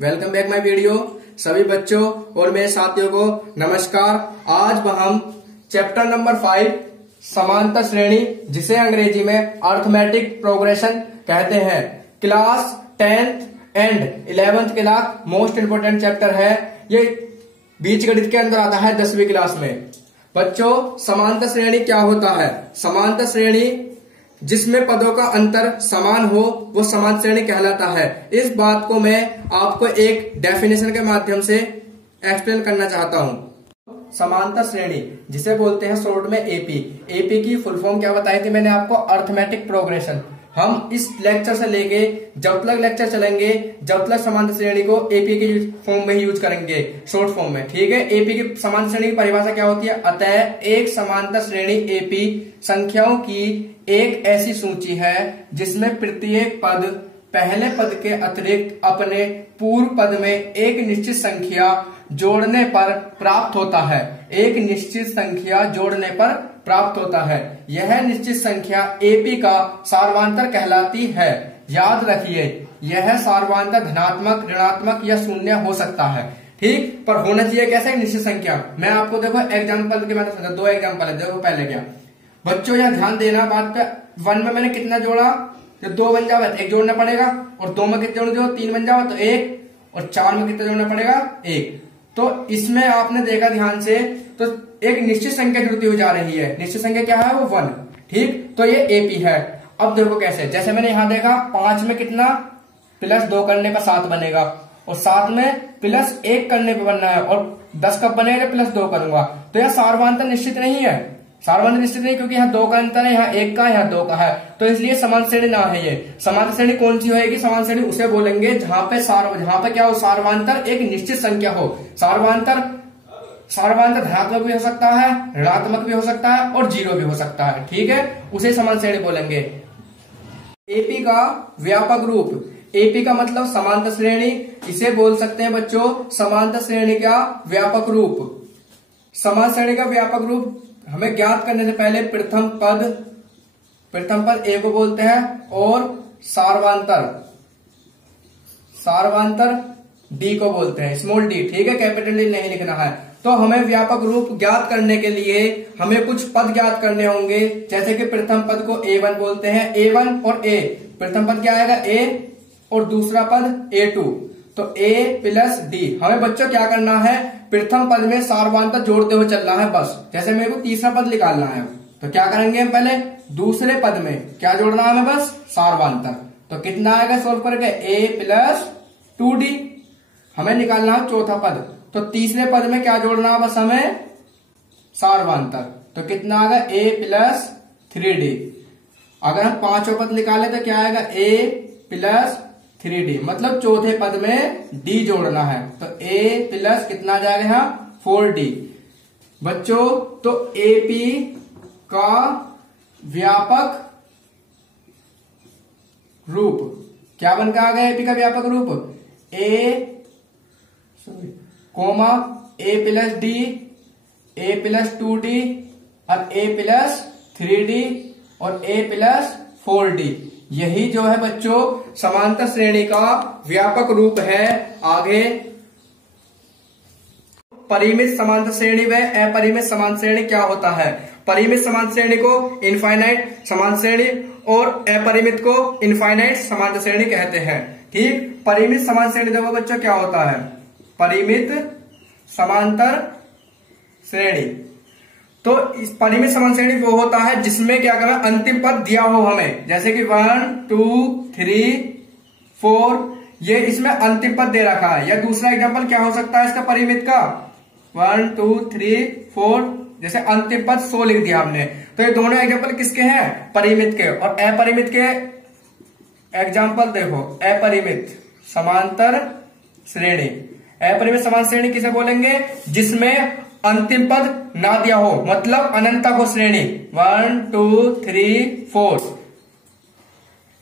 Welcome back my video. सभी बच्चों और मेरे साथियों को नमस्कार। आज हम चैप्टर नंबर 5 समांतर श्रेणी, जिसे अंग्रेजी में अर्थमेटिक प्रोग्रेशन कहते हैं, class 10th and 11th class most important chapter है। ये बीजगणित के अंदर आता है 10वीं क्लास में। बच्चों, समांतर श्रेणी क्या होता है? समांतर श्रेणी जिसमें पदों का अंतर समान हो वो समांतर श्रेणी कहलाता है। इस बात को मैं आपको एक डेफिनेशन के माध्यम से एक्सप्लेन करना चाहता हूं। समांतर श्रेणी जिसे बोलते हैं शॉर्ट में एपी। एपी की फुल फॉर्म क्या बताई थी मैंने आपको? Arithmetic progression. हम इस लेक्चर से लेके जब तक लेक्चर चलेंगे जब तक समांतर श्रेणी को एपी के फॉर्म में ही यूज करेंगे, शॉर्ट फॉर्म में। ठीक है। एपी की समांतर श्रेणी की परिभाषा क्या होती है? अतः एक समांतर श्रेणी एपी संख्याओं की एक ऐसी सूची है जिसमें प्रत्येक पद पहले पद के अतिरिक्त अपने पूर्व पद में एक निश्चित संख्या जोड़ने पर प्राप्त होता है। एक निश्चित संख्या जोड़ने पर प्राप्त होता है। यह निश्चित संख्या एपी का सार्वंतर कहलाती है। याद रखिए, यह सार्वंतर धनात्मक, ऋणात्मक या शून्य हो सकता है। ठीक, पर होना चाहिए कैसे? निश्चित संख्या। मैं आपको देखो एग्जाम्पल के मतलब 2 एग्जाम्पल है। देखो पहले क्या बच्चों, यहां ध्यान देना बात पे। 1 में मैंने कितना जोड़ा? तो 2 बन जावे तो 1 जोड़ना पड़ेगा, और 2 में कितने जोड़? 3 बन जावा तो 1, और 4 में कितना जोड़ना पड़ेगा? 1। तो इसमें आपने देखा ध्यान से तो एक निश्चित संख्या जुड़ती हुई जा रही है। निश्चित संख्या क्या है? वो 1। ठीक, तो ये एपी है। अब देखो कैसे, जैसे मैंने यहां देखा 5 में कितना +2 करने पर 7 बनेगा, और 7 में +1 करने पर बनना है, और 10 कब बनेगा? +2 करूंगा। तो यह सार्वंतर निश्चित नहीं है। सार्वंतर निश्चित नहीं, क्योंकि यहाँ 2 का अंतर है, यहाँ 1 का, यहाँ 2 का है, तो इसलिए समांतर श्रेणी ना है ये। समांतर श्रेणी कौन सी होगी? समांतर श्रेणी उसे बोलेंगे जहां पे क्या हो? सार्वंतर एक निश्चित संख्या हो। सार्वंतर धनात्मक भी हो सकता है, ऋणात्मक भी हो सकता है, और 0 भी हो सकता है। ठीक है, उसे समांतर श्रेणी बोलेंगे। एपी का व्यापक रूप। एपी का मतलब समांतर श्रेणी, इसे बोल सकते हैं बच्चों समांतर श्रेणी का व्यापक रूप। समांतर श्रेणी का व्यापक रूप हमें ज्ञात करने से पहले प्रथम पद ए को बोलते हैं, और सार्वंतर डी को बोलते हैं, स्मॉल डी। ठीक है, कैपिटल डी नहीं लिखना है। तो हमें व्यापक रूप ज्ञात करने के लिए हमें कुछ पद ज्ञात करने होंगे। जैसे कि प्रथम पद को A1 बोलते हैं। A1 और A, प्रथम पद क्या आएगा? A, और दूसरा पद A2, तो A + D। हमें बच्चों क्या करना है? प्रथम पद में सार्वंतर जोड़ते हुए चलना है बस। जैसे मेरे को तीसरा पद निकालना है, तो क्या करेंगे हम? पहले दूसरे पद में क्या जोड़ना है हमें? बस सार्वंतर। तो कितना आएगा सोल्व करके? A + 2D। हमें निकालना है चौथा पद, तो तीसरे पद में क्या जोड़ना है? बस हमें सार्वंतर। तो कितना आएगा? A + 3D। अगर हम पांचों पद निकाले तो क्या आएगा? A + 3D, मतलब चौथे पद में D जोड़ना है, तो A + कितना आ जाएगा यहाँ? 4D। बच्चों, तो AP का व्यापक रूप क्या बनकर आ गया? AP का व्यापक रूप A + D, A + 2D, और A + 3D, और A + 4D। यही जो है बच्चों समांतर श्रेणी का व्यापक रूप है। आगे परिमित समांतर श्रेणी व अपरिमित समांतर श्रेणी क्या होता है? परिमित समांतर श्रेणी को इनफाइनाइट समांतर श्रेणी और अपरिमित को इनफाइनाइट समांतर श्रेणी कहते हैं। ठीक, परिमित समांतर श्रेणी देखो बच्चों क्या होता है? परिमित समांतर श्रेणी, तो इस परिमित समांतर श्रेणी वो होता है जिसमें क्या करना? अंतिम पद दिया हो हमें, जैसे कि 1 2 3 4, ये इसमें अंतिम पद दे रखा है। या दूसरा एग्जांपल क्या हो सकता है इसका परिमित का? 1 2 3 4, जैसे अंतिम पद 100 लिख दिया हमने। तो ये दोनों एग्जांपल किसके हैं? परिमित के। और अपरिमित के एग्जांपल देखो, अपरिमित समांतर श्रेणी। अपरिमित समांतर श्रेणी किसे बोलेंगे? जिसमें अंतिम पद ना दिया हो, मतलब अनंत हो श्रेणी। 1 2 3 4,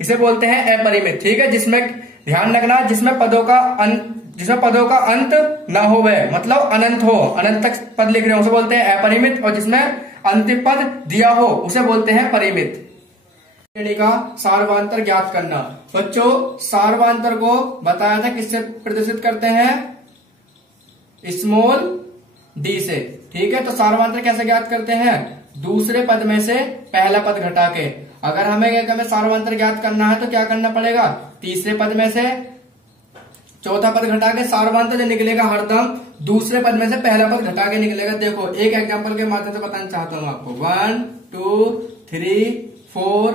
इसे बोलते हैं अपरिमित। ठीक है, जिसमें ध्यान रखना, जिसमें पदों का अंत ना हो, वह मतलब अनंत हो, अनंत तक पद लिख रहे हो, उसे बोलते हैं अपरिमित। और जिसमें अंतिम पद दिया हो उसे बोलते हैं परिमित। श्रेणी का सार्वधातुक ज्ञात करना। बच्चों सार्वधातुक को बताया था किससे प्रदर्शित करते हैं, स्मॉल डी से। ठीक है, तो सार्वधातुक कैसे ज्ञात करते हैं, दूसरे पद में से पहला पद घटा के। अगर हमें सार्वधातुक ज्ञात करना है तो क्या करना पड़ेगा, तीसरे पद में से चौथा पद घटा के सार्वधातुक जो निकलेगा हरदम दूसरे पद में से पहला पद घटा के निकलेगा। देखो एक एग्जांपल के माध्यम से बताना चाहता हूं आपको। 1 2 3 4,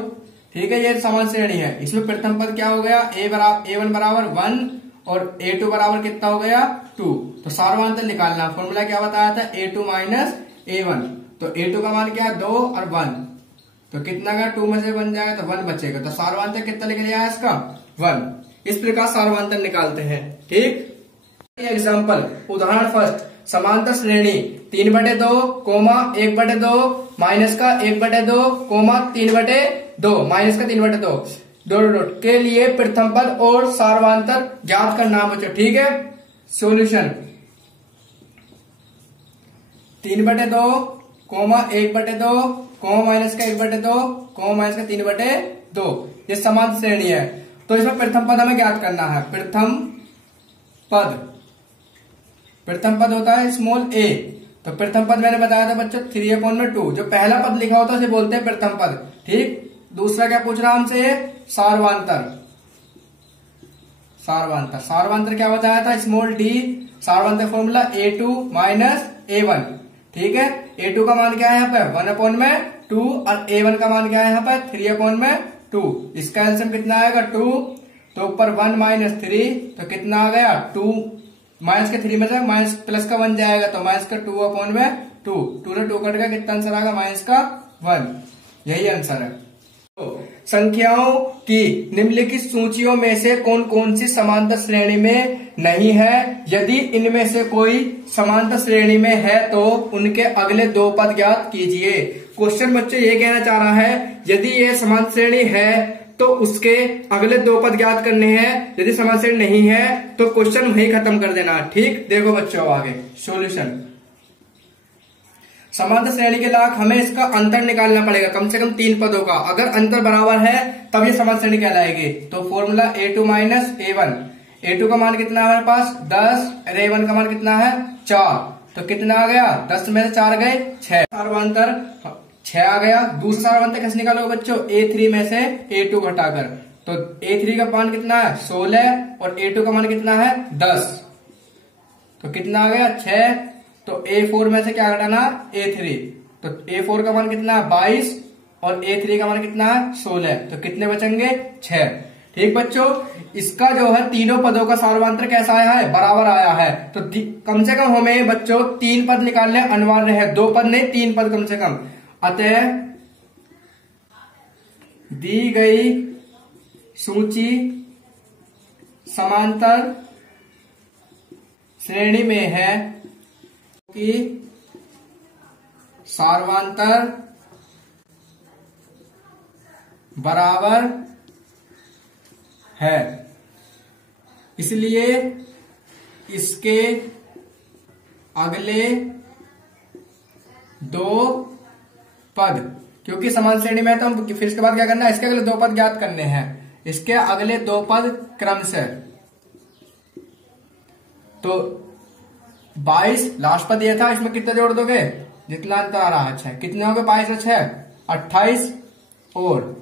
ठीक है, ये समान श्रेणी है। इसमें प्रथम पद क्या हो गया, A1 बराबर 1 और A2 बराबर कितना हो गया 2। तो सार्वधातुक निकालना, फॉर्मूला क्या बताया था, A2 माइनस A1। तो A2 का मान क्या है 2 और 1, तो कितना गया 2 में से बन जाएगा तो 1 बचेगा। तो सार्वधातुक कितना लिख लिया है इसका 1। इस प्रकार सार्वधातुक निकालते हैं। ठीक, एग्जाम्पल उदाहरण फर्स्ट, समांतर श्रेणी 3/2 1/2 माइनस का 1/2 3/2 माइनस का 3/2 डॉट डॉट के लिए प्रथम पद और सार्वधातुक ज्ञात करना बच्चों। ठीक है, सॉल्यूशन 3/2 1/2 माइनस का 1/2 माइनस का 3/2, ये समान श्रेणी है। तो इसमें प्रथम पद हमें ज्ञात करना है। प्रथम पद होता है स्मॉल a। तो प्रथम पद मैंने बताया था बच्चों 3/2, जो पहला पद लिखा होता है उसे बोलते हैं प्रथम पद। ठीक, दूसरा क्या पूछ रहा हमसे, सार्वधातुक क्या बताया था, स्मॉल d। सार्वधातुक फॉर्मूला A2 माइनस A1। ठीक है, A2 का मान क्या है यहाँ पे 1/2 और A1 का मान क्या है यहाँ पे 3/2। इसका एल्सियम कितना आएगा 2, तो ऊपर 1 माइनस 3, तो कितना आ गया 2, माइनस के 3 में से माइनस प्लस का 1 जाएगा तो माइनस का 2/2। 2 से 2 कट गया, कितना आंसर आएगा माइनस का 1। यही आंसर है। तो संख्याओं की निम्नलिखित सूचियों में से कौन कौन सी समांतर श्रेणी में नहीं है। यदि इनमें से कोई समांतर श्रेणी में है तो उनके अगले दो पद ज्ञात कीजिए। क्वेश्चन बच्चे ये कहना चाह रहा है, यदि ये समांतर श्रेणी है तो उसके अगले दो पद ज्ञात करने हैं, यदि समांतर श्रेणी नहीं है तो क्वेश्चन वहीं खत्म कर देना। ठीक, देखो बच्चों आगे सॉल्यूशन। समांतर श्रेणी के लाख हमें इसका अंतर निकालना पड़ेगा, कम से कम 3 पदों का। अगर अंतर बराबर है तब ये समांतर श्रेणी कहलाएगी। तो formula A2 minus A1। A2 का मान कितना है हमारे पास 10 और A1 का मान कितना है 4, तो कितना आ गया 10 में से 4 गए 6, सार्वधातुक 6 आ गया। दूसरा सार्वधातुक कैसे निकालोगे बच्चों, A3 में से A2 घटाकर। तो A3 का मान कितना है 16 और A2 का मान कितना है 10, तो कितना आ गया 6। तो A4 में से क्या घटाना, A3। तो A4 का मान कितना है 22 और A3 का मान कितना है 16, तो कितने बचेंगे 6। ठीक बच्चों, इसका जो है तीनों पदों का सार्वधातुक कैसा आया है, बराबर आया है। तो कम से कम हमें बच्चों 3 पद निकालने अनिवार्य है, 2 पद नहीं 3 पद कम से कम। अतः दी गई सूची समांतर श्रेणी में है कि सार्वधातुक बराबर है, इसलिए इसके अगले दो पद, क्योंकि समान श्रेणी में है तो हम फिर इसके बाद क्या करना है, इसके अगले 2 पद ज्ञात करने हैं। इसके अगले 2 पद क्रमशः, तो 22 लास्ट पद ये था, इसमें कितना जोड़ दोगे, जितना अंतर आ रहा है 6, कितने हो गए 22 और 6 28, और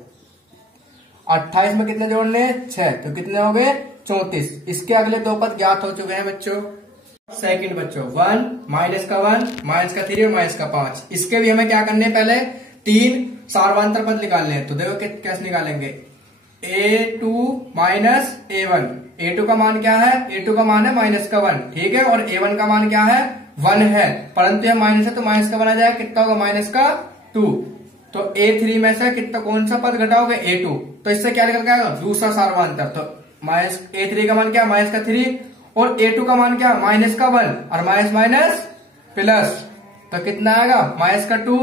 28 में कितने जोड़ने 6, तो कितने हो गए 34। इसके अगले 2 पद ज्ञात हो चुके हैं बच्चों। सेकंड बच्चों 1 माइनस का 1 माइनस का 3 और माइनस का 5। इसके भी हमें क्या करने, पहले 3 सार्वधातुक पद निकालने हैं। तो देखो कैसे निकालेंगे, A2 माइनस A1। A2 का मान क्या है, A2 का मान है माइनस का 1, ठीक है, और A1 का मान क्या है 1 है, परंतु यह माइनस है तो माइनस का 1 आ जाएगा, कितना होगा माइनस का 2। तो A3 में से कितना कौन सा पद घटाओगे A2, तो इससे क्या निकल आएगा दूसरा सार्वधातुक। तो माइनस A3 का मान क्या माइनस का 3 और A2 का मान क्या माइनस का 1 और माइनस माइनस प्लस, तो कितना आएगा माइनस का 2।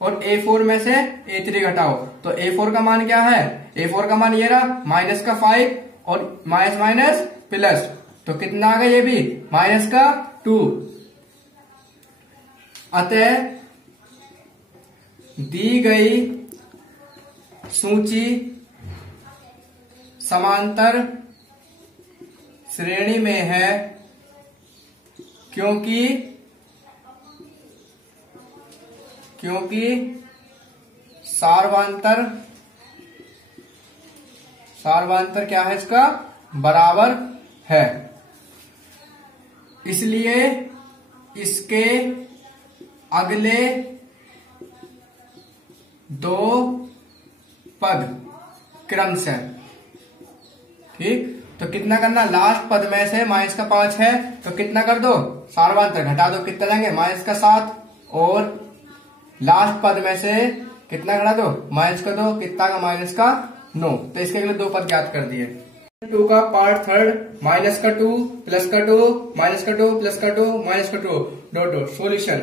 और A4 में से A3 घटाओ, तो A4 का मान क्या है, A4 का मान ये रहा माइनस का 5 और माइनस माइनस प्लस, तो कितना आ गया ये भी माइनस का 2। अतः दी गई सूची समांतर श्रेणी में है क्योंकि सार्वंतर क्या है इसका, बराबर है। इसलिए इसके अगले दो पद क्रमशः, ठीक, तो कितना करना, लास्ट पद में से माइनस का 5 है तो कितना कर दो, सार्वंतर घटा दो, कितना जाएंगे माइनस का 7, और लास्ट पद में से कितना घटा दो, माइनस का 2, कितना का माइनस का 9। तो इसके अगले दो पद ज्ञात कर दिए। 2 का पार्ट थर्ड, माइनस का 2 प्लस का 2 माइनस का 2 प्लस का 2 माइनस का 2 डॉट डॉट सॉल्यूशन।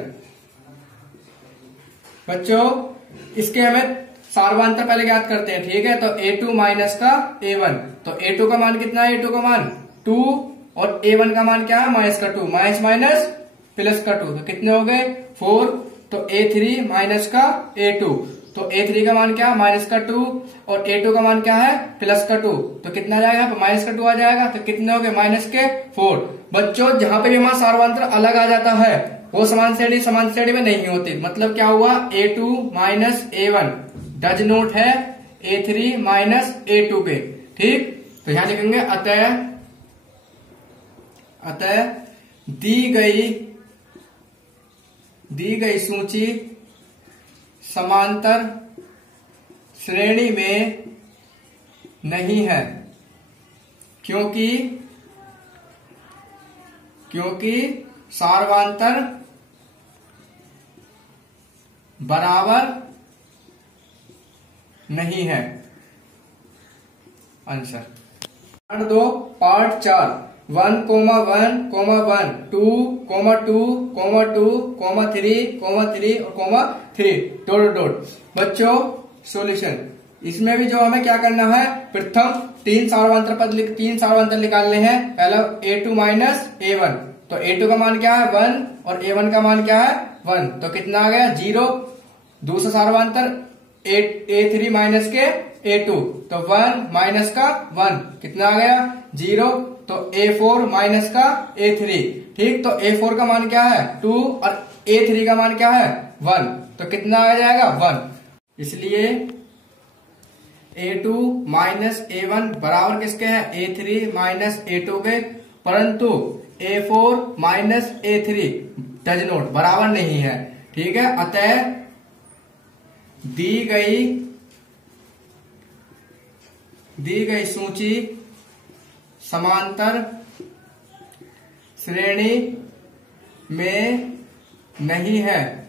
बच्चों इसके हमें सार्वंतर पहले ज्ञात करते हैं, ठीक है। तो a2 माइनस का a1, तो a2 का मान कितना है, a2 का मान 2 और a1 का मान क्या है, माइनस का 2, माइनस माइनस प्लस का 2, तो कितने हो गए 4। तो a3 माइनस का a2, तो a3 का मान क्या है, माइनस का 2 और a2 का मान क्या है, प्लस का 2, तो कितना आ जाएगा, माइनस का 2 आ जाएगा, तो कितने हो गए माइनस के 4। बच्चों जहां पे भी हमारा सार्वंतर अलग आ जाता है वो समान श्रेणी में नहीं होती। मतलब क्या हुआ, a2 minus a1 does note है a3 माइनस a2 के, ठीक। तो यहां लिखेंगे अतः दी गई सूची समांतर श्रेणी में नहीं है क्योंकि सार्वंतर बराबर नहीं है। Answer part 2 part 4 1, 1, 1, 2, 2, 2, 3, 3 dot dot. बच्चों सॉल्यूशन, इसमें भी जो हमें क्या करना है, प्रथम तीन सार्वंतर निकालने हैं। पहला a2 माइनस a1, तो a2 का मान क्या है 1 और a1 का मान क्या है 1, तो कितना आ गया 0। दूसरा सार्वंतर a3 माइनस के a2, तो 1 माइनस का 1 कितना आ गया 0। तो a4 माइनस का a3, ठीक, तो a4 का मान क्या है 2 और a3 का मान क्या है 1, तो कितना आ जाएगा 1। इसलिए a2 माइनस a1 बराबर किसके हैं, a3 माइनस a2 के, परंतु a4 minus a3 does not बराबर नहीं है, ठीक है। अतः दी गई सूची समांतर श्रेणी में नहीं है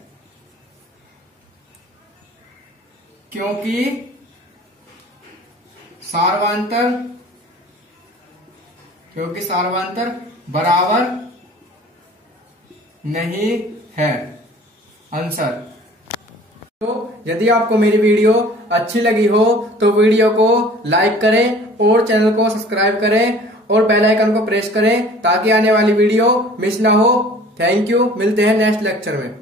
क्योंकि सार्वंतर बराबर नहीं है। आंसर। तो यदि आपको मेरी वीडियो अच्छी लगी हो तो वीडियो को लाइक करें और चैनल को सब्सक्राइब करें और बेल आइकन को प्रेस करें ताकि आने वाली वीडियो मिस ना हो। थैंक यू, मिलते हैं नेक्स्ट लेक्चर में।